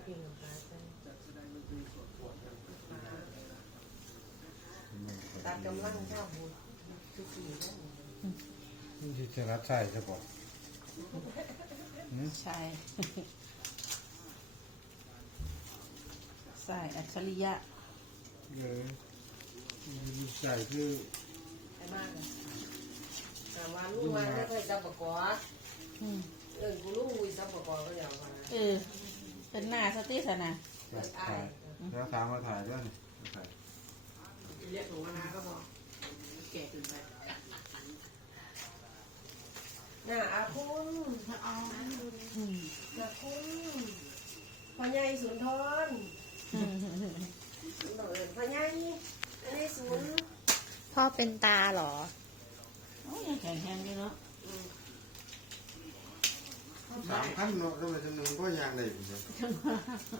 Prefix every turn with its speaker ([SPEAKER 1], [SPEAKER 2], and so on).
[SPEAKER 1] ปิงกับปลาใช่ตัดกำลังเช่าบุญทุกปีนั่น
[SPEAKER 2] นี่จะรัดใช่ใช่ปะ
[SPEAKER 3] ใช่ใส่อัจฉริยะ
[SPEAKER 2] เลยใส่คือ
[SPEAKER 1] ไอ้มากเลยแต่ว่าลูกมาไม่เคยจับปะกอกูลูกวุ้ยจับปะกอก็เดี๋ยวมา
[SPEAKER 3] เป็นหน้าสติสนะ
[SPEAKER 2] ถ่ายแล้วถามมาถ่ายด้วยถ่าย
[SPEAKER 1] เรียกหนูมานาก็พอแก่ขึ้นไปน่ะอาคุณอาคุณพ่อใหญ่สุนทรพ่อใหญ่อันนี้ศูนย์
[SPEAKER 4] พ่อเป็นตาเหรอ
[SPEAKER 3] โอ้ยังแข็งแรงอยู่เนาะ
[SPEAKER 2] 3,000เนาะแล้วมันจะนึงก็ยางได้อยู่เลย